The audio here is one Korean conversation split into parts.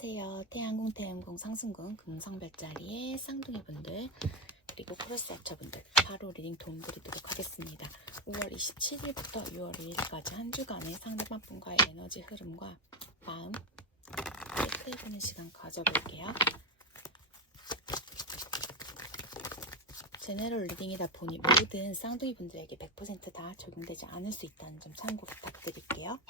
안녕하세요. 태양궁, 태음궁, 상승궁, 금성별자리의 쌍둥이 분들 그리고 크로스 아처분들 바로 리딩 도움드리도록 하겠습니다. 5월 27일부터 6월 2일까지 한 주간의 상대방 분과의 에너지 흐름과 마음 체크해보는 시간 가져볼게요. 제네럴 리딩이다 보니 모든 쌍둥이 분들에게 100% 다 적용되지 않을 수 있다는 점 참고 부탁드릴게요.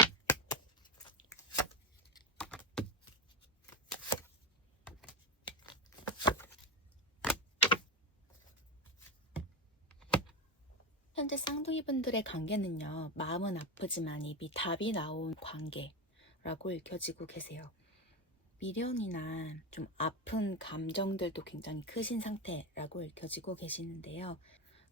현재 쌍둥이 분들의 관계는요, 마음은 아프지만 이미 답이 나온 관계라고 읽혀지고 계세요. 미련이나 좀 아픈 감정들도 굉장히 크신 상태라고 읽혀지고 계시는데요.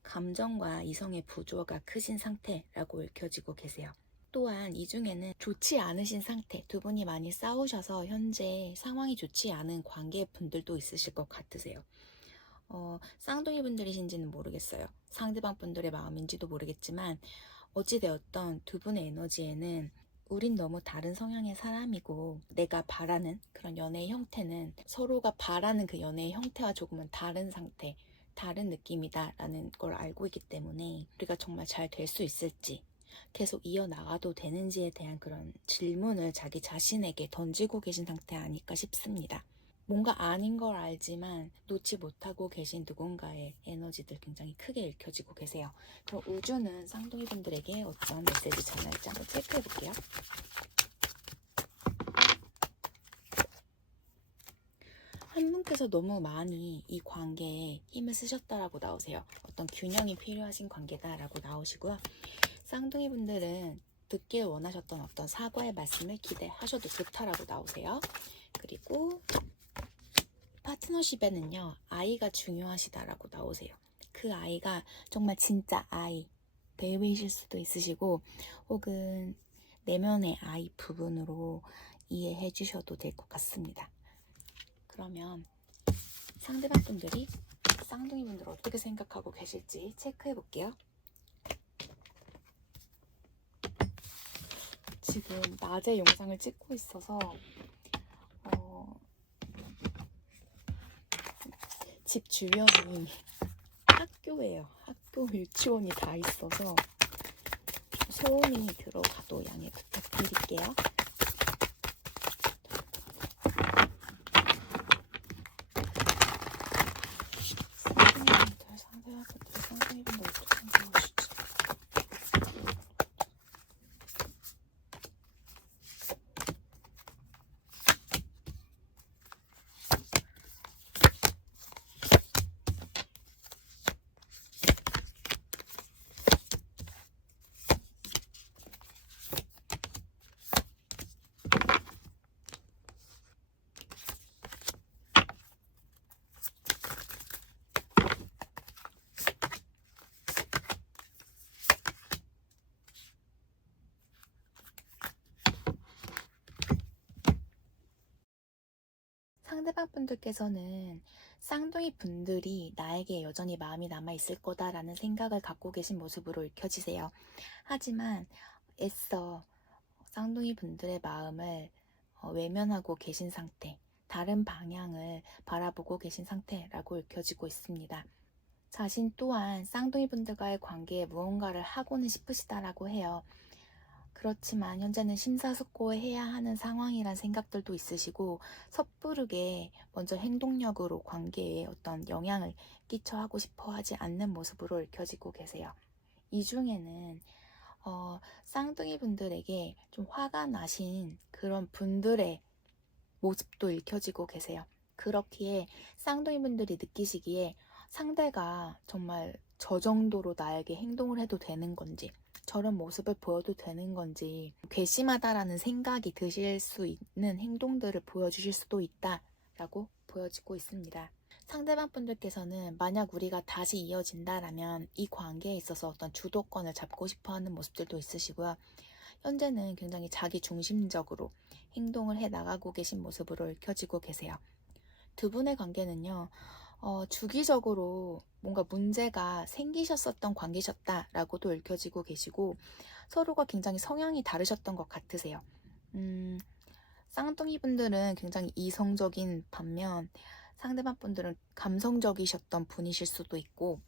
감정과 이성의 부조가 크신 상태라고 읽혀지고 계세요. 또한 이 중에는 좋지 않으신 상태, 두 분이 많이 싸우셔서 현재 상황이 좋지 않은 관계분들도 있으실 것 같으세요. 쌍둥이 분들이신지는 모르겠어요. 상대방 분들의 마음인지도 모르겠지만 어찌되었던 두 분의 에너지에는 우린 너무 다른 성향의 사람이고 내가 바라는 그런 연애의 형태는 서로가 바라는 그 연애의 형태와 조금은 다른 상태, 다른 느낌이다 라는 걸 알고 있기 때문에 우리가 정말 잘 될 수 있을지 계속 이어나가도 되는지에 대한 그런 질문을 자기 자신에게 던지고 계신 상태 아닐까 싶습니다. 뭔가 아닌 걸 알지만 놓지 못하고 계신 누군가의 에너지들 굉장히 크게 읽혀지고 계세요. 그럼 우주는 쌍둥이 분들에게 어떤 메시지 전할지 한번 체크해 볼게요. 한 분께서 너무 많이 이 관계에 힘을 쓰셨다라고 나오세요. 어떤 균형이 필요하신 관계다라고 나오시고요. 쌍둥이 분들은 듣길 원하셨던 어떤 사과의 말씀을 기대하셔도 좋다라고 나오세요. 그리고 파트너십에는요, 아이가 중요하시다라고 나오세요. 그 아이가 정말 진짜 아이, 베이비이실 수도 있으시고 혹은 내면의 아이 부분으로 이해해 주셔도 될 것 같습니다. 그러면 상대방 분들이 쌍둥이 분들 어떻게 생각하고 계실지 체크해 볼게요. 지금 낮에 영상을 찍고 있어서 집 주변이 학교예요. 학교 유치원이 다 있어서 소음이 들어가도 양해 부탁드릴게요. 상대분들 어떻게 생각하실지. 상대방 분들께서는 쌍둥이 분들이 나에게 여전히 마음이 남아있을 거다라는 생각을 갖고 계신 모습으로 읽혀지세요. 하지만 애써 쌍둥이 분들의 마음을 외면하고 계신 상태, 다른 방향을 바라보고 계신 상태라고 읽혀지고 있습니다. 자신 또한 쌍둥이 분들과의 관계에 무언가를 하고는 싶으시다라고 해요. 그렇지만 현재는 심사숙고해야 하는 상황이란 생각들도 있으시고 섣부르게 먼저 행동력으로 관계에 어떤 영향을 끼쳐 하고 싶어 하지 않는 모습으로 읽혀지고 계세요. 이 중에는 쌍둥이 분들에게 좀 화가 나신 그런 분들의 모습도 읽혀지고 계세요. 그렇기에 쌍둥이 분들이 느끼시기에 상대가 정말 저 정도로 나에게 행동을 해도 되는 건지 저런 모습을 보여도 되는 건지 괘씸하다라는 생각이 드실 수 있는 행동들을 보여주실 수도 있다라고 보여지고 있습니다. 상대방 분들께서는 만약 우리가 다시 이어진다라면 이 관계에 있어서 어떤 주도권을 잡고 싶어 하는 모습들도 있으시고요. 현재는 굉장히 자기 중심적으로 행동을 해 나가고 계신 모습으로 읽혀지고 계세요. 두 분의 관계는요, 주기적으로 뭔가 문제가 생기셨었던 관계셨다라고도 읽혀지고 계시고 서로가 굉장히 성향이 다르셨던 것 같으세요. 쌍둥이 분들은 굉장히 이성적인 반면 상대방 분들은 감성적이셨던 분이실 수도 있고,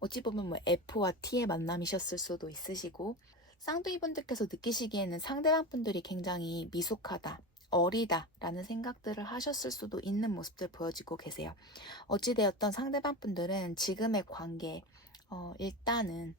어찌 보면 뭐 F와 T의 만남이셨을 수도 있으시고, 쌍둥이 분들께서 느끼시기에는 상대방 분들이 굉장히 미숙하다, 어리다 라는 생각들을 하셨을 수도 있는 모습들 보여지고 계세요. 어찌되었던 상대방 분들은 지금의 관계, 일단은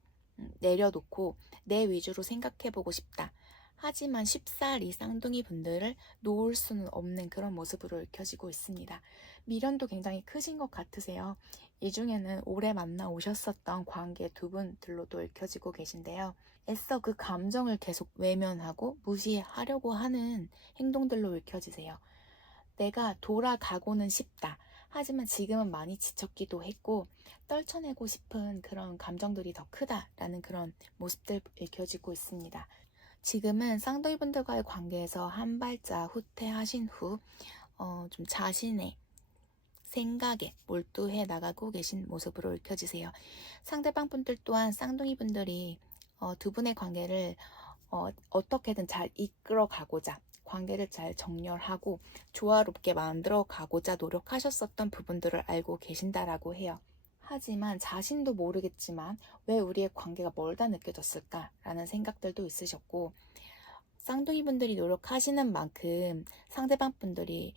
내려놓고 내 위주로 생각해보고 싶다. 하지만 쉽사리 쌍둥이 분들을 놓을 수는 없는 그런 모습으로 읽혀지고 있습니다. 미련도 굉장히 크신 것 같으세요. 이 중에는 오래 만나 오셨었던 관계 두 분들로도 읽혀지고 계신데요. 애써 그 감정을 계속 외면하고 무시하려고 하는 행동들로 읽혀지세요. 내가 돌아가고는 싶다. 하지만 지금은 많이 지쳤기도 했고 떨쳐내고 싶은 그런 감정들이 더 크다라는 그런 모습들 읽혀지고 있습니다. 지금은 쌍둥이 분들과의 관계에서 한 발짝 후퇴하신 후 좀 자신의 생각에 몰두해 나가고 계신 모습으로 읽혀지세요. 상대방 분들 또한 쌍둥이 분들이 두 분의 관계를 어떻게든 잘 이끌어 가고자, 관계를 잘 정렬하고 조화롭게 만들어 가고자 노력하셨었던 부분들을 알고 계신다라고 해요. 하지만 자신도 모르겠지만 왜 우리의 관계가 멀다 느껴졌을까라는 생각들도 있으셨고, 쌍둥이 분들이 노력하시는 만큼 상대방 분들이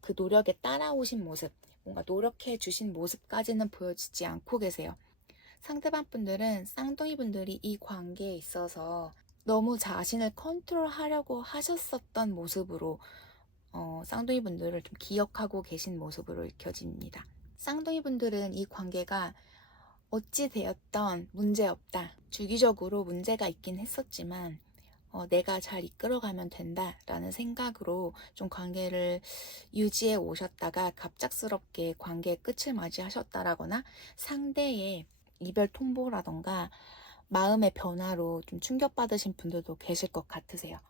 그 노력에 따라오신 모습, 뭔가 노력해 주신 모습까지는 보여지지 않고 계세요. 상대방 분들은 쌍둥이 분들이 이 관계에 있어서 너무 자신을 컨트롤하려고 하셨었던 모습으로 쌍둥이 분들을 좀 기억하고 계신 모습으로 읽혀집니다. 쌍둥이 분들은 이 관계가 어찌 되었던 문제없다. 주기적으로 문제가 있긴 했었지만 내가 잘 이끌어가면 된다라는 생각으로 좀 관계를 유지해 오셨다가 갑작스럽게 관계의 끝을 맞이하셨다라거나 상대의 이별 통보라던가 마음의 변화로 좀 충격받으신 분들도 계실 것 같으세요.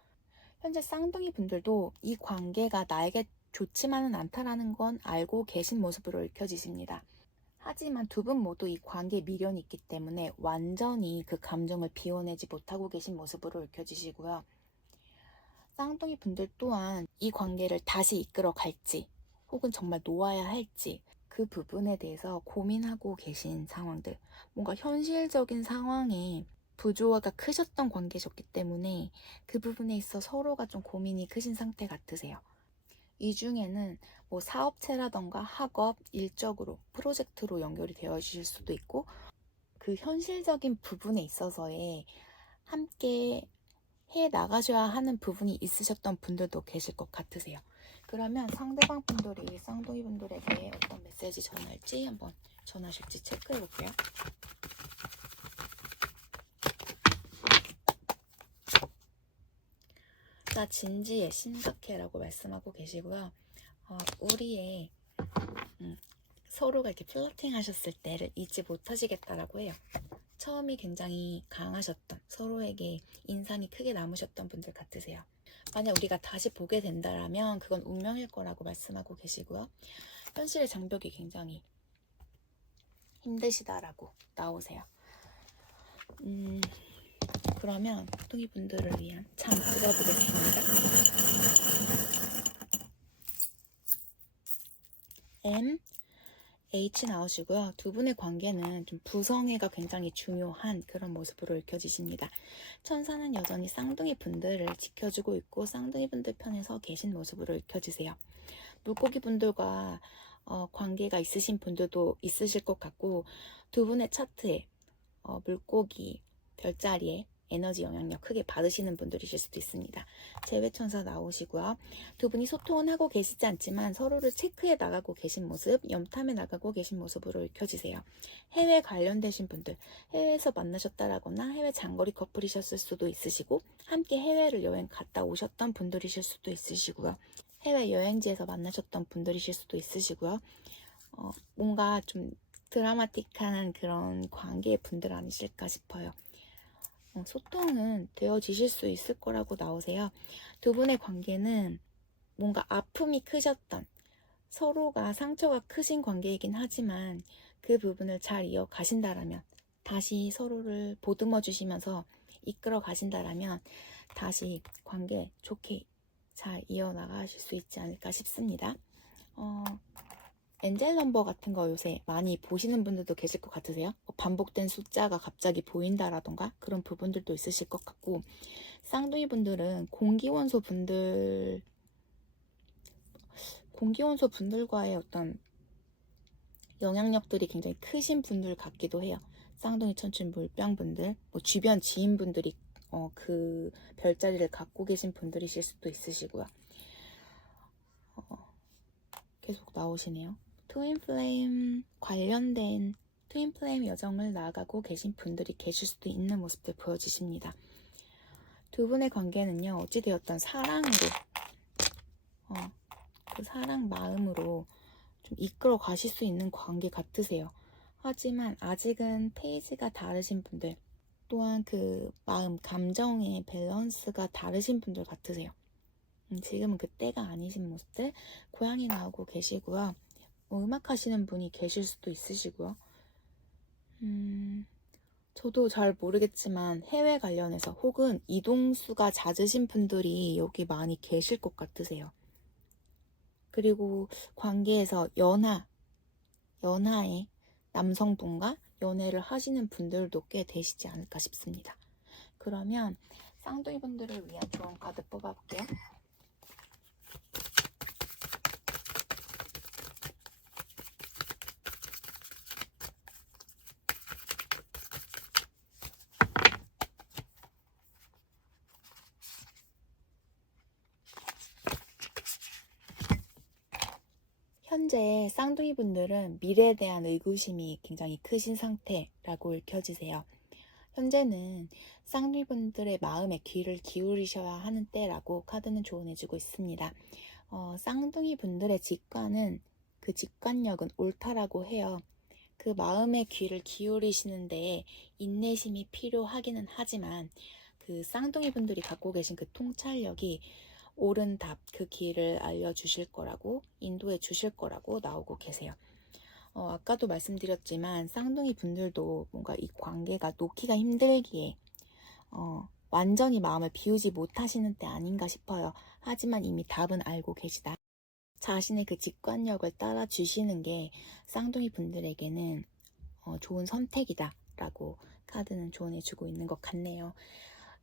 현재 쌍둥이 분들도 이 관계가 나에게 좋지만은 않다라는 건 알고 계신 모습으로 읽혀지십니다. 하지만 두 분 모두 이 관계에 미련이 있기 때문에 완전히 그 감정을 비워내지 못하고 계신 모습으로 읽혀지시고요. 쌍둥이 분들 또한 이 관계를 다시 이끌어 갈지 혹은 정말 놓아야 할지 그 부분에 대해서 고민하고 계신 상황들, 뭔가 현실적인 상황에 부조화가 크셨던 관계셨기 때문에 그 부분에 있어 서로가 좀 고민이 크신 상태 같으세요. 이 중에는 뭐 사업체라던가 학업, 일적으로, 프로젝트로 연결이 되어지실 수도 있고, 그 현실적인 부분에 있어서의 함께 해 나가셔야 하는 부분이 있으셨던 분들도 계실 것 같으세요. 그러면 상대방 분들이 쌍둥이 분들에게 어떤 메시지 전할지 한번 전하실지 체크해 볼게요. 나 진지해, 심각해 라고 말씀하고 계시고요. 우리의 서로가 이렇게 플러팅 하셨을 때를 잊지 못하시겠다라고 해요. 처음이 굉장히 강하셨던, 서로에게 인상이 크게 남으셨던 분들 같으세요. 만약 우리가 다시 보게 된다라면 그건 운명일 거라고 말씀하고 계시고요. 현실의 장벽이 굉장히 힘드시다라고 나오세요. 그러면 쌍둥이 분들을 위한 참 드려보겠습니다. M, H 나오시고요. 두 분의 관계는 좀 부성애가 굉장히 중요한 그런 모습으로 읽혀지십니다. 천사는 여전히 쌍둥이 분들을 지켜주고 있고 쌍둥이 분들 편에 서 계신 모습으로 읽혀지세요. 물고기 분들과 관계가 있으신 분들도 있으실 것 같고, 두 분의 차트에 물고기 별자리에 에너지 영향력 크게 받으시는 분들이실 수도 있습니다. 재회천사 나오시고요. 두 분이 소통은 하고 계시지 않지만 서로를 체크해 나가고 계신 모습, 염탐해 나가고 계신 모습으로 읽혀지세요. 해외 관련되신 분들, 해외에서 만나셨다라거나 해외 장거리 커플이셨을 수도 있으시고 함께 해외를 여행 갔다 오셨던 분들이실 수도 있으시고요. 해외 여행지에서 만나셨던 분들이실 수도 있으시고요. 뭔가 좀 드라마틱한 그런 관계의 분들 아니실까 싶어요. 소통은 되어지실 수 있을 거라고 나오세요. 두 분의 관계는 뭔가 아픔이 크셨던, 서로가 상처가 크신 관계이긴 하지만 그 부분을 잘 이어가신다라면, 다시 서로를 보듬어 주시면서 이끌어 가신다라면 다시 관계 좋게 잘 이어나가실 수 있지 않을까 싶습니다. 엔젤 넘버 같은 거 요새 많이 보시는 분들도 계실 것 같으세요? 반복된 숫자가 갑자기 보인다라던가 그런 부분들도 있으실 것 같고, 쌍둥이 분들은 공기원소 분들과의 어떤 영향력들이 굉장히 크신 분들 같기도 해요. 쌍둥이 천춘 물병 분들, 주변 지인분들이 그 별자리를 갖고 계신 분들이실 수도 있으시고요. 계속 나오시네요. 트윈플레임 관련된 트윈플레임 여정을 나아가고 계신 분들이 계실 수도 있는 모습들 보여주십니다. 두 분의 관계는요, 어찌되었던 사랑으로, 그 사랑 마음으로 좀 이끌어 가실 수 있는 관계 같으세요. 하지만 아직은 페이지가 다르신 분들, 또한 그 마음, 감정의 밸런스가 다르신 분들 같으세요. 지금은 그때가 아니신 모습들, 고양이 나오고 계시고요. 음악 하시는 분이 계실 수도 있으시고요. 저도 잘 모르겠지만 해외 관련해서 혹은 이동수가 잦으신 분들이 여기 많이 계실 것 같으세요. 그리고 관계에서 연하의 남성분과 연애를 하시는 분들도 꽤 되시지 않을까 싶습니다. 그러면 쌍둥이 분들을 위한 좋은 카드 뽑아볼게요. 현재 쌍둥이 분들은 미래에 대한 의구심이 굉장히 크신 상태라고 읽혀지세요. 현재는 쌍둥이 분들의 마음에 귀를 기울이셔야 하는 때라고 카드는 조언해주고 있습니다. 쌍둥이 분들의 직관은, 그 직관력은 옳다라고 해요. 그 마음의 귀를 기울이시는 데에 인내심이 필요하기는 하지만 그 쌍둥이 분들이 갖고 계신 그 통찰력이 옳은 답, 그 길을 알려주실 거라고, 인도해 주실 거라고 나오고 계세요. 아까도 말씀드렸지만 쌍둥이 분들도 뭔가 이 관계가 놓기가 힘들기에 완전히 마음을 비우지 못하시는 때 아닌가 싶어요. 하지만 이미 답은 알고 계시다. 자신의 그 직관력을 따라 주시는 게 쌍둥이 분들에게는 좋은 선택이다 라고 카드는 조언해주고 있는 것 같네요.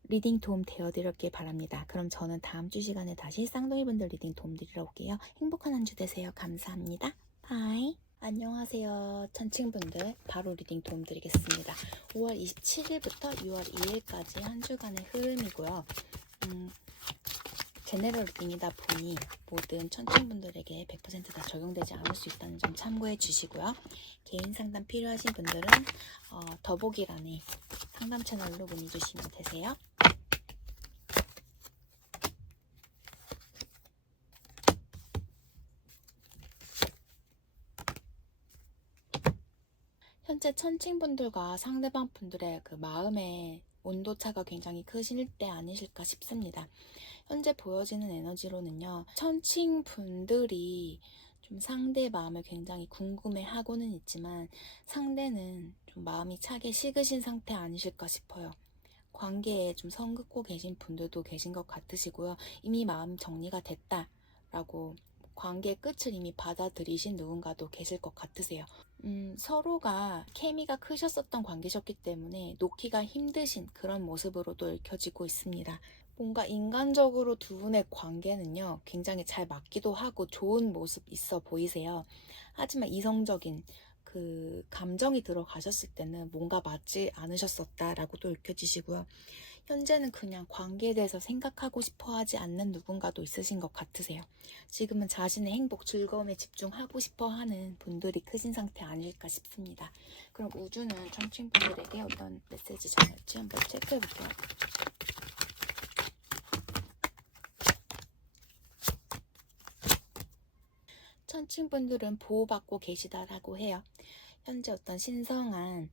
리딩 도움 되어드렸길 바랍니다. 그럼 저는 다음 주 시간에 다시 쌍둥이 분들 리딩 도움 드리러 올게요. 행복한 한 주 되세요. 감사합니다. 바이. 안녕하세요. 천칭분들 바로 리딩 도움 드리겠습니다. 5월 27일부터 6월 2일까지 한 주간의 흐름이고요. 제네럴 리딩이다 보니 모든 천칭분들에게 100%다 적용되지 않을 수 있다는 점 참고해 주시고요. 개인 상담 필요하신 분들은 더보기란에 상담 채널로 문의 주시면 되세요. 현재 천칭분들과 상대방 분들의 그 마음의 온도차가 굉장히 크실 때 아니실까 싶습니다. 현재 보여지는 에너지로는요, 천칭분들이 좀 상대의 마음을 굉장히 궁금해하고는 있지만 상대는 좀 마음이 차게 식으신 상태 아니실까 싶어요. 관계에 좀 선 긋고 계신 분들도 계신 것 같으시고요. 이미 마음 정리가 됐다라고 관계의 끝을 이미 받아들이신 누군가도 계실 것 같으세요. 서로가 케미가 크셨었던 관계셨기 때문에 놓기가 힘드신 그런 모습으로도 읽혀지고 있습니다. 뭔가 인간적으로 두 분의 관계는요, 굉장히 잘 맞기도 하고 좋은 모습 있어 보이세요. 하지만 이성적인 그 감정이 들어가셨을 때는 뭔가 맞지 않으셨었다라고도 읽혀지시고요. 현재는 그냥 관계에 대해서 생각하고 싶어 하지 않는 누군가도 있으신 것 같으세요. 지금은 자신의 행복, 즐거움에 집중하고 싶어 하는 분들이 크신 상태 아닐까 싶습니다. 그럼 우주는 청취분들에게 어떤 메시지 전할지 한번 체크해볼게요. 천칭분들은 보호받고 계시다라고 해요. 현재 어떤 신성한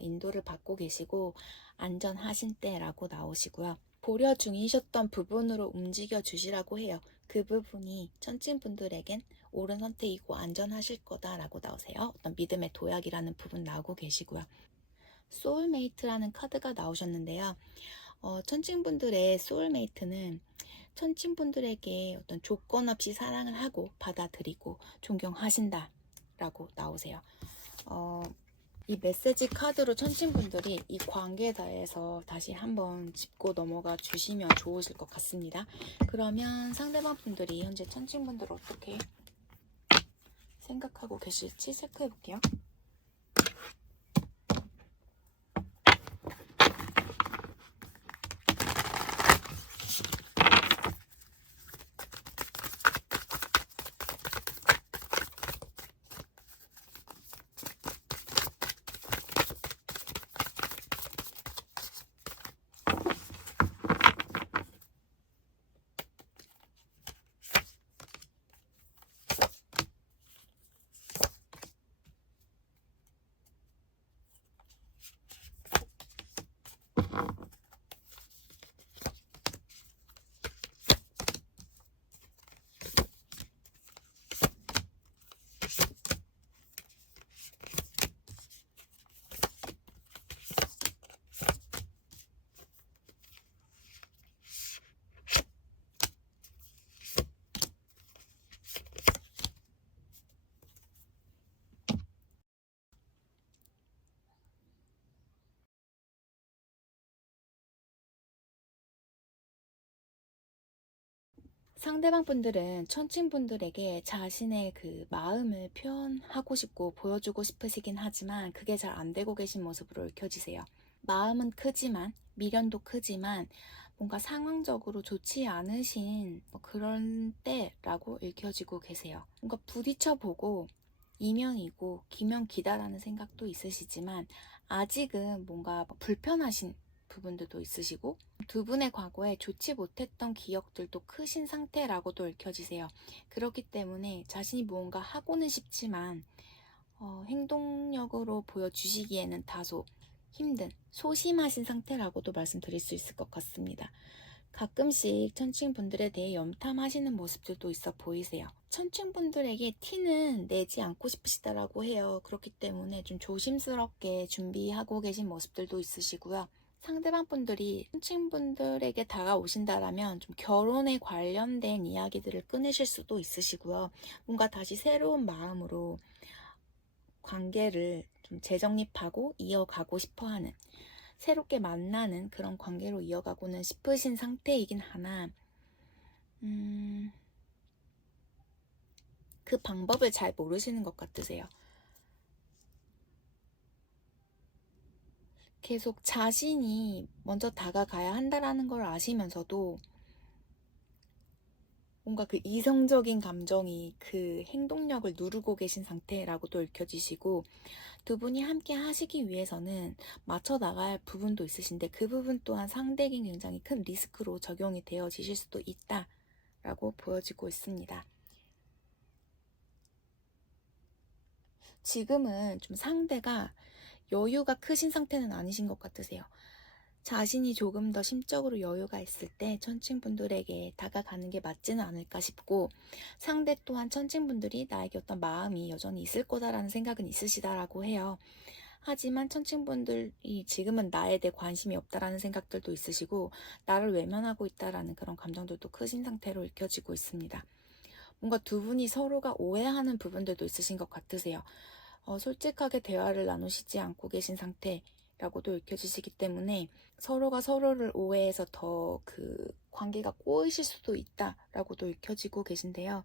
인도를 받고 계시고 안전하신 때라고 나오시고요. 고려 중이셨던 부분으로 움직여 주시라고 해요. 그 부분이 천칭분들에겐 옳은 선택이고 안전하실 거다라고 나오세요. 어떤 믿음의 도약이라는 부분 나오고 계시고요. 소울메이트라는 카드가 나오셨는데요. 천칭분들의 소울메이트는 천친분들에게 어떤 조건 없이 사랑을 하고 받아들이고 존경하신다라고 나오세요. 이 메시지 카드로 천친분들이 이 관계에 대해서 다시 한번 짚고 넘어가 주시면 좋으실 것 같습니다. 그러면 상대방 분들이 현재 천친분들 어떻게 생각하고 계실지 체크해 볼게요. 상대방 분들은 천친분들에게 자신의 그 마음을 표현하고 싶고 보여주고 싶으시긴 하지만 그게 잘 안 되고 계신 모습으로 읽혀지세요. 마음은 크지만, 미련도 크지만 뭔가 상황적으로 좋지 않으신 그런 때라고 읽혀지고 계세요. 뭔가 부딪혀보고 이면이고 기면기다라는 생각도 있으시지만 아직은 뭔가 불편하신 부분들도 있으시고 두 분의 과거에 좋지 못했던 기억들도 크신 상태라고도 읽혀지세요. 그렇기 때문에 자신이 무언가 하고는 싶지만 행동력으로 보여주시기에는 다소 힘든 소심하신 상태라고도 말씀드릴 수 있을 것 같습니다. 가끔씩 천칭분들에 대해 염탐하시는 모습들도 있어 보이세요. 천칭분들에게 티는 내지 않고 싶으시다라고 해요. 그렇기 때문에 좀 조심스럽게 준비하고 계신 모습들도 있으시고요. 상대방 분들이 천칭분들에게 다가오신다라면 좀 결혼에 관련된 이야기들을 꺼내실 수도 있으시고요. 뭔가 다시 새로운 마음으로 관계를 좀 재정립하고 이어가고 싶어하는 새롭게 만나는 그런 관계로 이어가고는 싶으신 상태이긴 하나 그 방법을 잘 모르시는 것 같으세요. 계속 자신이 먼저 다가가야 한다라는 걸 아시면서도 뭔가 그 이성적인 감정이 그 행동력을 누르고 계신 상태라고도 읽혀지시고 두 분이 함께 하시기 위해서는 맞춰 나가야 할 부분도 있으신데 그 부분 또한 상대에게 굉장히 큰 리스크로 적용이 되어지실 수도 있다라고 보여지고 있습니다. 지금은 좀 상대가 여유가 크신 상태는 아니신 것 같으세요. 자신이 조금 더 심적으로 여유가 있을 때 천칭분들에게 다가가는 게 맞지는 않을까 싶고 상대 또한 천칭분들이 나에게 어떤 마음이 여전히 있을 거다라는 생각은 있으시다라고 해요. 하지만 천칭분들이 지금은 나에 대해 관심이 없다라는 생각들도 있으시고 나를 외면하고 있다라는 그런 감정들도 크신 상태로 읽혀지고 있습니다. 뭔가 두 분이 서로가 오해하는 부분들도 있으신 것 같으세요. 솔직하게 대화를 나누시지 않고 계신 상태라고도 읽혀지시기 때문에 서로가 서로를 오해해서 더 그 관계가 꼬이실 수도 있다라고도 읽혀지고 계신데요.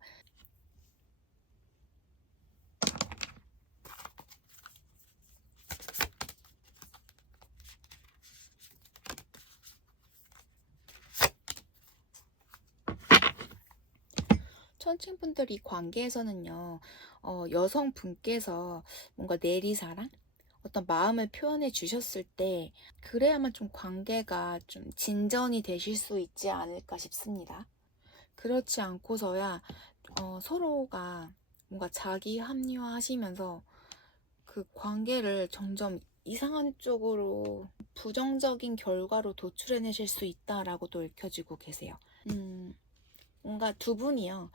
천칭분들이 관계에서는요, 여성분께서 뭔가 내리사랑? 어떤 마음을 표현해 주셨을 때, 그래야만 좀 관계가 좀 진전이 되실 수 있지 않을까 싶습니다. 그렇지 않고서야, 서로가 뭔가 자기 합리화하시면서 그 관계를 점점 이상한 쪽으로 부정적인 결과로 도출해내실 수 있다라고도 읽혀지고 계세요. 뭔가 두 분이요,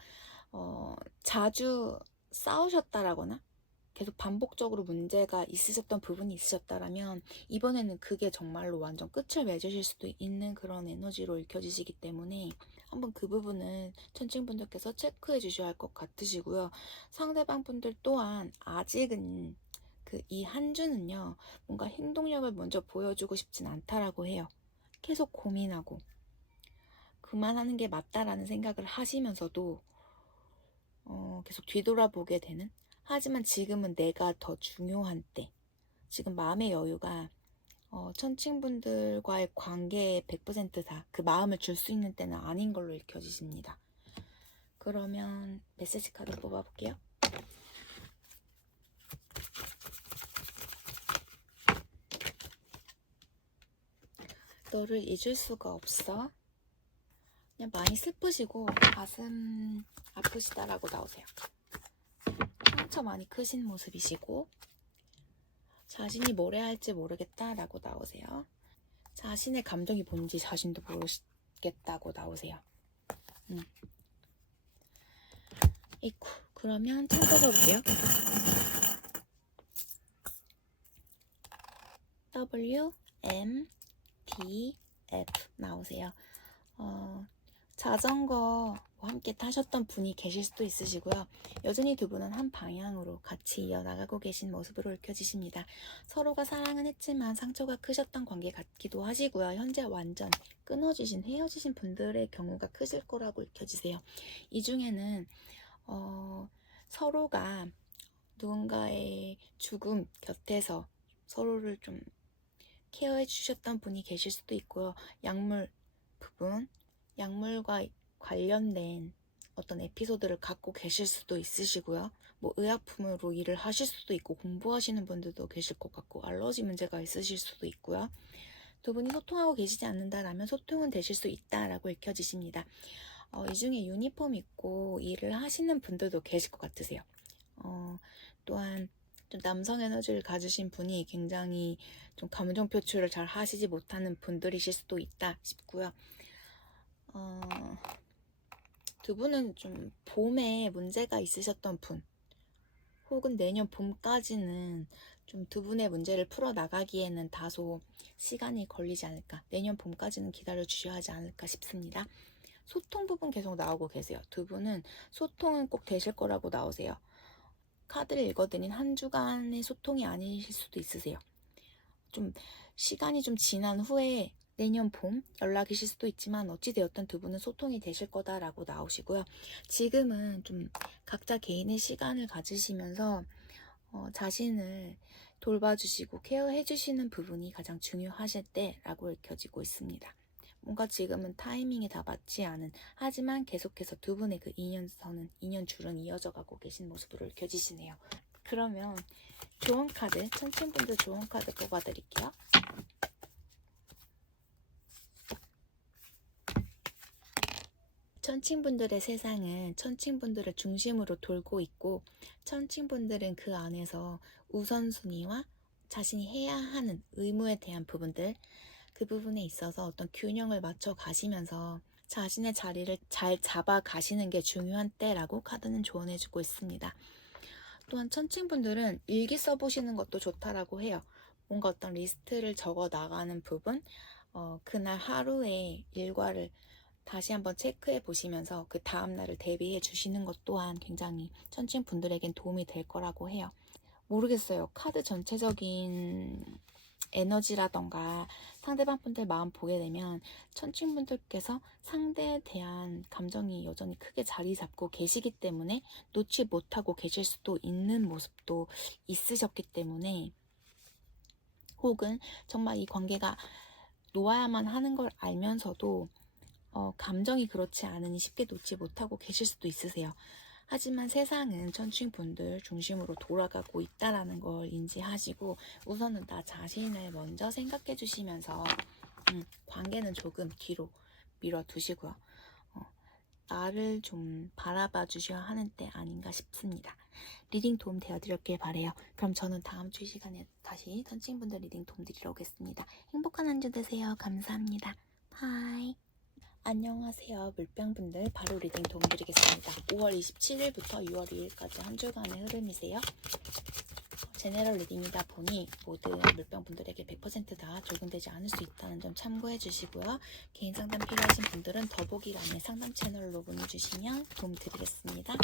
자주 싸우셨다라거나 계속 반복적으로 문제가 있으셨던 부분이 있으셨다라면 이번에는 그게 정말로 완전 끝을 맺으실 수도 있는 그런 에너지로 읽혀지시기 때문에 한번 그 부분은 천칭분들께서 체크해 주셔야 할 것 같으시고요. 상대방 분들 또한 아직은 이 한 주는요, 뭔가 행동력을 먼저 보여주고 싶진 않다라고 해요. 계속 고민하고 그만하는 게 맞다라는 생각을 하시면서도 계속 뒤돌아보게 되는, 하지만 지금은 내가 더 중요한 때, 지금 마음의 여유가 천칭분들과의 관계에 100%다 그 마음을 줄 수 있는 때는 아닌 걸로 읽혀지십니다. 그러면 메시지 카드 뽑아볼게요. 너를 잊을 수가 없어. 그냥 많이 슬프시고 가슴 아프시다라고 나오세요. 상처 많이 크신 모습이시고 자신이 뭘 해야 할지 모르겠다라고 나오세요. 자신의 감정이 뭔지 자신도 모르겠다고 나오세요. 이쿠, 그러면 참 뽑아볼게요. W, M, D, F 나오세요. 자전거 함께 타셨던 분이 계실 수도 있으시고요. 여전히 두 분은 한 방향으로 같이 이어나가고 계신 모습으로 읽혀지십니다. 서로가 사랑은 했지만 상처가 크셨던 관계 같기도 하시고요. 현재 완전 끊어지신, 헤어지신 분들의 경우가 크실 거라고 읽혀지세요. 이 중에는 서로가 누군가의 죽음 곁에서 서로를 좀 케어해 주셨던 분이 계실 수도 있고요. 약물 부분, 약물과 관련된 어떤 에피소드를 갖고 계실 수도 있으시고요. 뭐 의약품으로 일을 하실 수도 있고 공부하시는 분들도 계실 것 같고 알러지 문제가 있으실 수도 있고요. 두 분이 소통하고 계시지 않는다라면 소통은 되실 수 있다라고 읽혀지십니다. 이 중에 유니폼 입고 일을 하시는 분들도 계실 것 같으세요. 또한 좀 남성 에너지를 가지신 분이 굉장히 좀 감정 표출을 잘 하시지 못하는 분들이실 수도 있다 싶고요. 두 분은 좀 봄에 문제가 있으셨던 분, 혹은 내년 봄까지는 좀 두 분의 문제를 풀어나가기에는 다소 시간이 걸리지 않을까, 내년 봄까지는 기다려 주셔야 하지 않을까 싶습니다. 소통 부분 계속 나오고 계세요. 두 분은 소통은 꼭 되실 거라고 나오세요. 카드를 읽어드린 한 주간의 소통이 아니실 수도 있으세요. 좀 시간이 좀 지난 후에 내년 봄 연락이실 수도 있지만 어찌되었든 두 분은 소통이 되실 거다라고 나오시고요. 지금은 좀 각자 개인의 시간을 가지시면서 자신을 돌봐주시고 케어해주시는 부분이 가장 중요하실 때라고 읽혀지고 있습니다. 뭔가 지금은 타이밍이 다 맞지 않은, 하지만 계속해서 두 분의 그 인연선은, 인연줄은 이어져 가고 계신 모습으로 읽혀지시네요. 그러면 조언 카드, 천칭분들 조언 카드 뽑아드릴게요. 천칭분들의 세상은 천칭분들을 중심으로 돌고 있고 천칭분들은 그 안에서 우선순위와 자신이 해야 하는 의무에 대한 부분들, 그 부분에 있어서 어떤 균형을 맞춰 가시면서 자신의 자리를 잘 잡아 가시는 게 중요한 때라고 카드는 조언해주고 있습니다. 또한 천칭분들은 일기 써보시는 것도 좋다라고 해요. 뭔가 어떤 리스트를 적어 나가는 부분, 그날 하루의 일과를 다시 한번 체크해 보시면서 그 다음날을 대비해 주시는 것 또한 굉장히 천칭분들에겐 도움이 될 거라고 해요. 모르겠어요. 카드 전체적인 에너지라던가 상대방 분들 마음 보게 되면 천칭분들께서 상대에 대한 감정이 여전히 크게 자리 잡고 계시기 때문에 놓지 못하고 계실 수도 있는 모습도 있으셨기 때문에, 혹은 정말 이 관계가 놓아야만 하는 걸 알면서도 감정이 그렇지 않으니 쉽게 놓지 못하고 계실 수도 있으세요. 하지만 세상은 천칭분들 중심으로 돌아가고 있다라는 걸 인지하시고 우선은 나 자신을 먼저 생각해 주시면서 관계는 조금 뒤로 밀어두시고요. 나를 좀 바라봐 주셔야 하는 때 아닌가 싶습니다. 리딩 도움 되어드렸길 바래요. 그럼 저는 다음 주 이 시간에 다시 천칭분들 리딩 도움 드리러 오겠습니다. 행복한 한 주 되세요. 감사합니다. 바이. 안녕하세요. 물병분들 바로 리딩 도움 드리겠습니다. 5월 27일부터 6월 2일까지 한 주간의 흐름이세요. 제네럴 리딩이다 보니 모든 물병분들에게 100%다 적용되지 않을 수 있다는 점 참고해 주시고요. 개인 상담 필요하신 분들은 더보기란에 상담 채널로 문의 주시면 도움 드리겠습니다.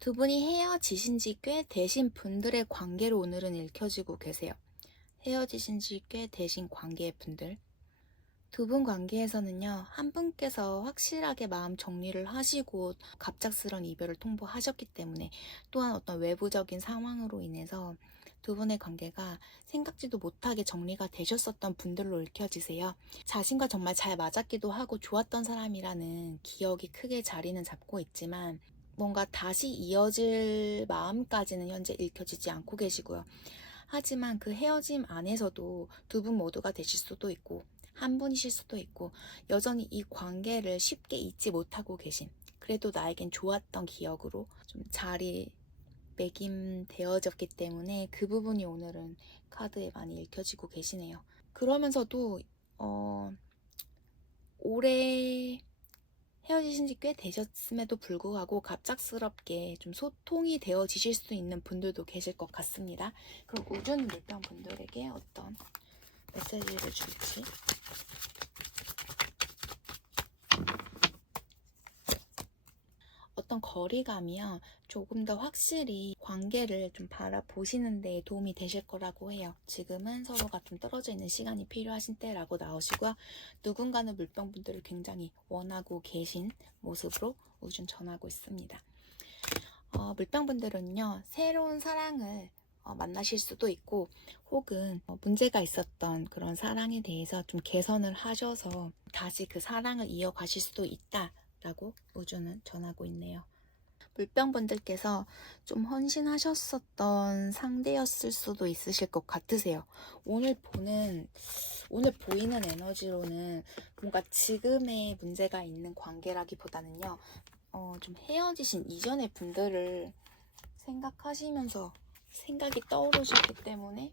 두 분이 헤어지신 지 꽤 되신 분들의 관계로 오늘은 읽혀지고 계세요. 헤어지신 지 꽤 되신 관계의 분들. 두 분 관계에서는요, 한 분께서 확실하게 마음 정리를 하시고 갑작스런 이별을 통보하셨기 때문에, 또한 어떤 외부적인 상황으로 인해서 두 분의 관계가 생각지도 못하게 정리가 되셨었던 분들로 읽혀지세요. 자신과 정말 잘 맞았기도 하고 좋았던 사람이라는 기억이 크게 자리는 잡고 있지만 뭔가 다시 이어질 마음까지는 현재 읽혀지지 않고 계시고요. 하지만 그 헤어짐 안에서도 두 분 모두가 되실 수도 있고 한 분이실 수도 있고 여전히 이 관계를 쉽게 잊지 못하고 계신, 그래도 나에겐 좋았던 기억으로 좀 자리매김되어졌기 때문에 그 부분이 오늘은 카드에 많이 읽혀지고 계시네요. 그러면서도 올해 헤어지신 지 꽤 되셨음에도 불구하고 갑작스럽게 좀 소통이 되어지실 수 있는 분들도 계실 것 같습니다. 그럼 우주는 물병 분들에게 어떤 메시지를 줄지? 어떤 거리감이요, 조금 더 확실히 관계를 좀 바라보시는 데 도움이 되실 거라고 해요. 지금은 서로가 좀 떨어져 있는 시간이 필요하신 때라고 나오시고요. 누군가는 물병분들을 굉장히 원하고 계신 모습으로 우준 전하고 있습니다. 물병분들은요, 새로운 사랑을 만나실 수도 있고 혹은 문제가 있었던 그런 사랑에 대해서 좀 개선을 하셔서 다시 그 사랑을 이어가실 수도 있다라고 우주는 전하고 있네요. 물병분들께서 좀 헌신하셨었던 상대였을 수도 있으실 것 같으세요. 오늘 보이는 에너지로는 뭔가 지금의 문제가 있는 관계라기보다는요, 좀 헤어지신 이전의 분들을 생각하시면서 생각이 떠오르셨기 때문에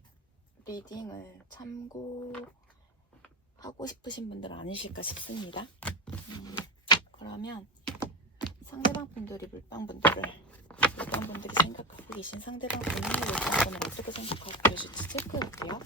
리딩을 참고하고 싶으신 분들 아니실까 싶습니다. 그러면 상대방 분들이 물병분들이 생각하고 계신 상대방 본인의 물병분을 어떻게 생각하고 계실지 체크해볼게요.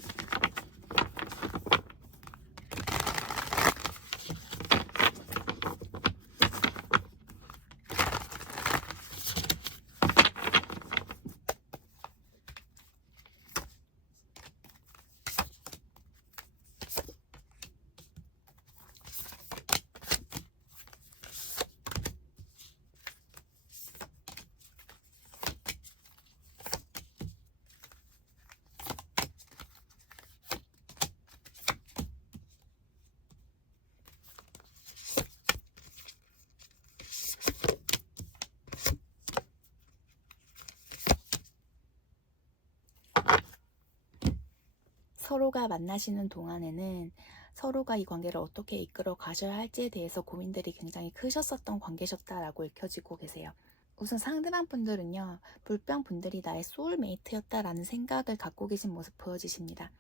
서로가 만나시는 동안에는 서로가 이 관계를 어떻게 이끌어 가셔야 할지에 대해서 고민들이 굉장히 크셨었던 관계셨다라고 읽혀지고 계세요. 우선 상대방 분들은요, 물병 분들이 나의 소울메이트였다라는 생각을 갖고 계신 모습 보여지십니다.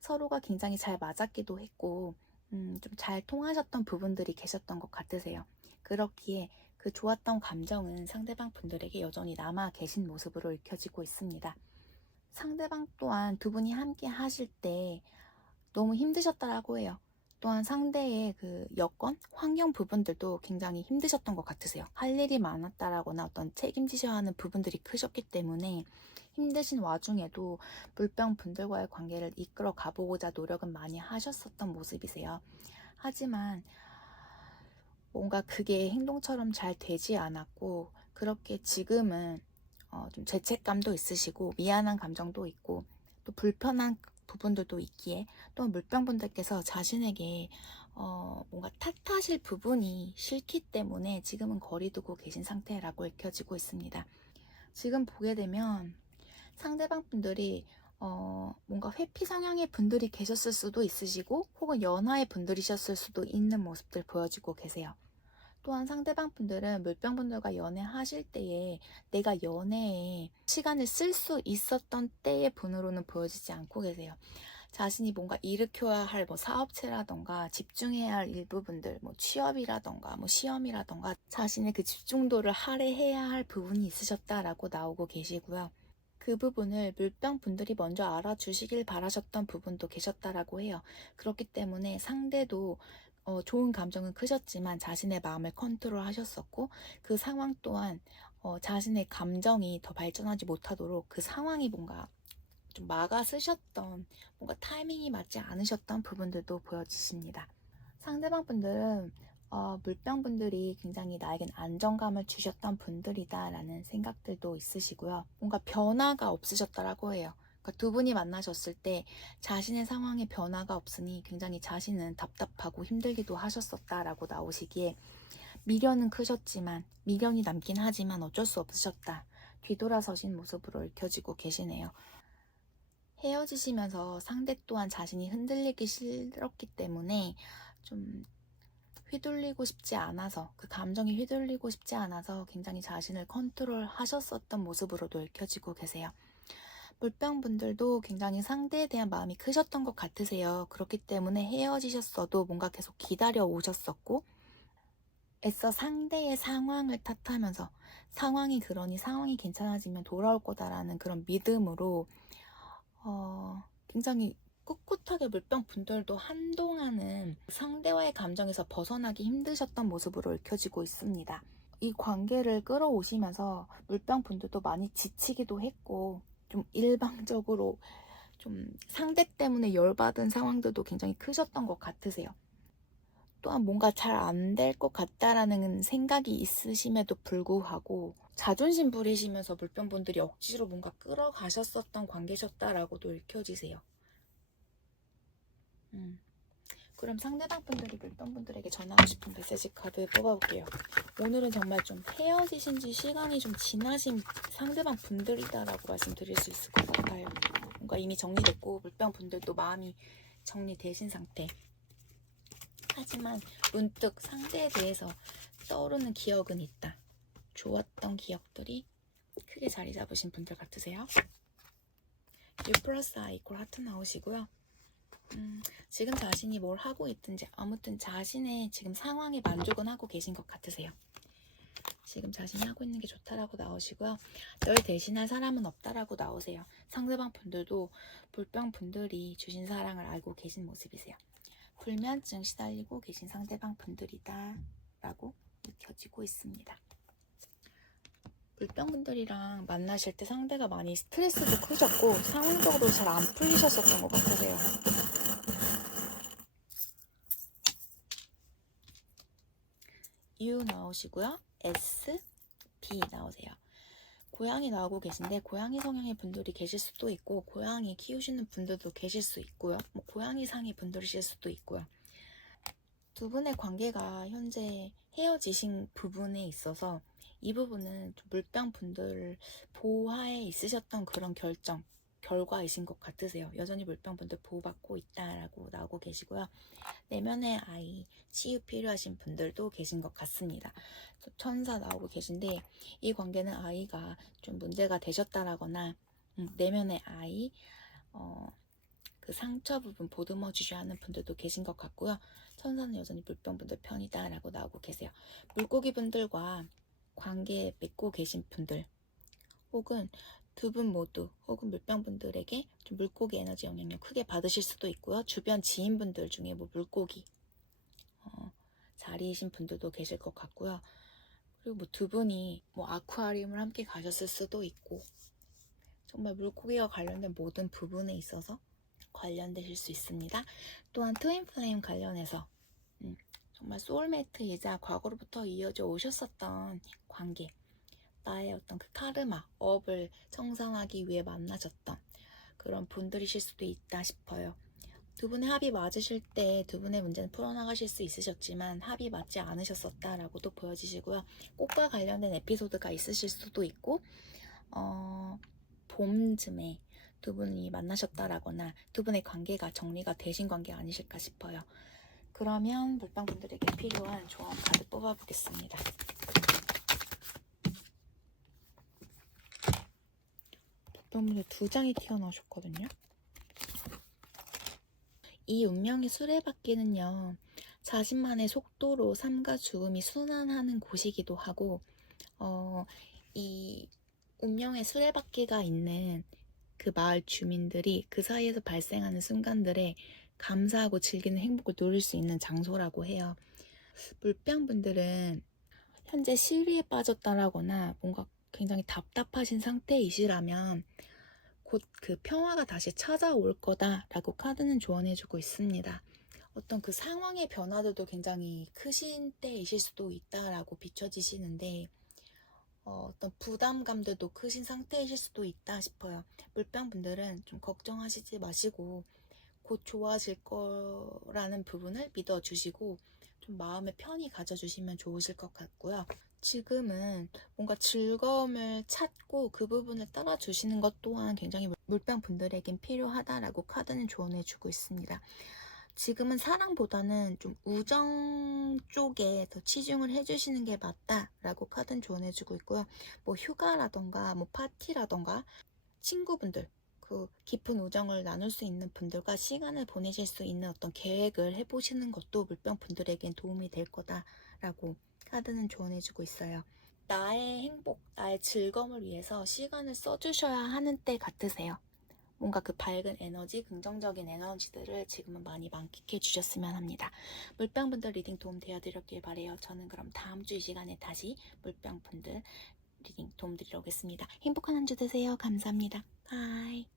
서로가 굉장히 잘 맞았기도 했고 좀 잘 통하셨던 부분들이 계셨던 것 같으세요. 그렇기에 그 좋았던 감정은 상대방 분들에게 여전히 남아 계신 모습으로 읽혀지고 있습니다. 상대방 또한 두 분이 함께 하실 때 너무 힘드셨다라고 해요. 또한 상대의 그 여건, 환경 부분들도 굉장히 힘드셨던 것 같으세요. 할 일이 많았다라거나 어떤 책임지셔야 하는 부분들이 크셨기 때문에 힘드신 와중에도 물병 분들과의 관계를 이끌어 가보고자 노력은 많이 하셨었던 모습이세요. 하지만 뭔가 그게 행동처럼 잘 되지 않았고, 그렇게 지금은 좀 죄책감도 있으시고 미안한 감정도 있고 또 불편한 부분들도 있기에, 또 물병분들께서 자신에게 뭔가 탓하실 부분이 싫기 때문에 지금은 거리두고 계신 상태라고 읽혀지고 있습니다. 지금 보게 되면 상대방 분들이 뭔가 회피 성향의 분들이 계셨을 수도 있으시고 혹은 연하의 분들이셨을 수도 있는 모습들 보여지고 계세요. 또한 상대방 분들은 물병분들과 연애하실 때에 내가 연애에 시간을 쓸 수 있었던 때의 분으로는 보여지지 않고 계세요. 자신이 뭔가 일으켜야 할 뭐 사업체라던가 집중해야 할 일부분들, 뭐 취업이라던가 뭐 시험이라던가 자신의 그 집중도를 할애해야 할 부분이 있으셨다라고 나오고 계시고요. 그 부분을 물병 분들이 먼저 알아주시길 바라셨던 부분도 계셨다라고 해요. 그렇기 때문에 상대도 좋은 감정은 크셨지만 자신의 마음을 컨트롤 하셨었고, 그 상황 또한 자신의 감정이 더 발전하지 못하도록 그 상황이 뭔가 좀 막아 쓰셨던, 뭔가 타이밍이 맞지 않으셨던 부분들도 보여지십니다. 상대방 분들은 물병 분들이 굉장히 나에겐 안정감을 주셨던 분들이다라는 생각들도 있으시고요. 뭔가 변화가 없으셨다라고 해요. 그러니까 두 분이 만나셨을 때 자신의 상황에 변화가 없으니 굉장히 자신은 답답하고 힘들기도 하셨었다라고 나오시기에, 미련은 크셨지만, 미련이 남긴 하지만 어쩔 수 없으셨다, 뒤돌아서신 모습으로 읽혀지고 계시네요. 헤어지시면서 상대 또한 자신이 흔들리기 싫었기 때문에 좀 휘둘리고 싶지 않아서, 그 감정이 휘둘리고 싶지 않아서 굉장히 자신을 컨트롤 하셨었던 모습으로도 읽혀지고 계세요. 물병 분들도 굉장히 상대에 대한 마음이 크셨던 것 같으세요. 그렇기 때문에 헤어지셨어도 뭔가 계속 기다려 오셨었고, 애써 상대의 상황을 탓하면서 상황이 그러니 상황이 괜찮아지면 돌아올 거다라는 그런 믿음으로 굉장히 꿋꿋하게 물병 분들도 한동안은 상대와의 감정에서 벗어나기 힘드셨던 모습으로 읽혀지고 있습니다. 이 관계를 끌어오시면서 물병 분들도 많이 지치기도 했고, 좀 일방적으로 좀 상대 때문에 열받은 상황들도 굉장히 크셨던 것 같으세요. 또한 뭔가 잘 안 될 것 같다라는 생각이 있으심에도 불구하고 자존심 부리시면서 물병분들이 억지로 뭔가 끌어가셨었던 관계셨다라고도 읽혀지세요. 그럼 상대방 분들이 물병분들에게 전하고 싶은 메시지 카드 뽑아볼게요. 오늘은 정말 좀 헤어지신 지 시간이 좀 지나신 상대방 분들이다라고 말씀드릴 수 있을 것 같아요. 뭔가 이미 정리됐고 물병분들도 마음이 정리되신 상태. 하지만 문득 상대에 대해서 떠오르는 기억은 있다. 좋았던 기억들이 크게 자리 잡으신 분들 같으세요. U 플러스 I 이퀄 하트 나오시고요. 지금 자신이 뭘 하고 있든지 아무튼 자신의 지금 상황에 만족은 하고 계신 것 같으세요. 지금 자신이 하고 있는 게 좋다라고 나오시고요. 널 대신할 사람은 없다라고 나오세요. 상대방 분들도 물병 분들이 주신 사랑을 알고 계신 모습이세요. 불면증 시달리고 계신 상대방 분들이다 라고 느껴지고 있습니다. 물병분들이랑 만나실 때 상대가 많이 스트레스도 크셨고 상황적으로 잘 안 풀리셨었던 것 같으세요. U 나오시고요. S, D 나오세요. 고양이 나오고 계신데 고양이 성향의 분들이 계실 수도 있고 고양이 키우시는 분들도 계실 수 있고요. 뭐 고양이 상의 분들이실 수도 있고요. 두 분의 관계가 현재 헤어지신 부분에 있어서 이 부분은 물병 분들 보호하에 있으셨던 그런 결과이신 것 같으세요. 여전히 물병 분들 보호받고 있다라고 나오고 계시고요. 내면의 아이 치유 필요하신 분들도 계신 것 같습니다. 천사 나오고 계신데 이 관계는 아이가 좀 문제가 되셨다라거나 내면의 아이 그 상처 부분 보듬어 주셔야 하는 분들도 계신 것 같고요. 천사는 여전히 물병분들 편이다 라고 나오고 계세요. 물고기 분들과 관계 맺고 계신 분들 혹은 두 분 모두 혹은 물병분들에게 좀 물고기 에너지 영향력 크게 받으실 수도 있고요. 주변 지인분들 중에 뭐 물고기 자리이신 분들도 계실 것 같고요. 그리고 뭐 두 분이 뭐 아쿠아리움을 함께 가셨을 수도 있고 정말 물고기와 관련된 모든 부분에 있어서 관련되실 수 있습니다. 또한 트윈 플레임 관련해서 정말 소울메이트이자 과거로부터 이어져 오셨었던 관계, 나의 어떤 그 카르마, 업을 청산하기 위해 만나셨던 그런 분들이실 수도 있다 싶어요. 두 분의 합이 맞으실 때 두 분의 문제는 풀어나가실 수 있으셨지만 합이 맞지 않으셨었다라고도 보여지시고요. 꽃과 관련된 에피소드가 있으실 수도 있고 봄쯤에 두 분이 만나셨다라거나 두 분의 관계가 정리가 되신 관계 아니실까 싶어요. 그러면 물방분들에게 필요한 조언 카드 뽑아보겠습니다. 물방분들 두 장이 튀어나오셨거든요. 이 운명의 수레바퀴는요, 자신만의 속도로 삶과 죽음이 순환하는 곳이기도 하고, 어, 이 운명의 수레바퀴가 있는 그 마을 주민들이 그 사이에서 발생하는 순간들에 감사하고 즐기는 행복을 누릴 수 있는 장소라고 해요. 물병분들은 현재 시리에 빠졌다라거나 뭔가 굉장히 답답하신 상태이시라면 곧 그 평화가 다시 찾아올 거다라고 카드는 조언해주고 있습니다. 어떤 그 상황의 변화들도 굉장히 크신 때이실 수도 있다라고 비춰지시는데 어떤 부담감들도 크신 상태이실 수도 있다 싶어요. 물병분들은 좀 걱정하시지 마시고 곧 좋아질 거라는 부분을 믿어주시고 좀 마음에 편히 가져주시면 좋으실 것 같고요. 지금은 뭔가 즐거움을 찾고 그 부분을 따라주시는 것 또한 굉장히 물병분들에겐 필요하다라고 카드는 조언해주고 있습니다. 지금은 사랑보다는 좀 우정 쪽에 더 치중을 해주시는 게 맞다라고 카드는 조언해주고 있고요. 뭐 휴가라던가 뭐 파티라던가 친구분들, 그 깊은 우정을 나눌 수 있는 분들과 시간을 보내실 수 있는 어떤 계획을 해보시는 것도 물병분들에겐 도움이 될 거다라고 카드는 조언해주고 있어요. 나의 행복, 나의 즐거움을 위해서 시간을 써주셔야 하는 때 같으세요. 뭔가 그 밝은 에너지, 긍정적인 에너지들을 지금은 많이 만끽해 주셨으면 합니다. 물병분들 리딩 도움 되어드렸길 바래요. 저는 그럼 다음 주 이 시간에 다시 물병분들 리딩 도움 드리러 오겠습니다. 행복한 한 주 되세요. 감사합니다. 바이.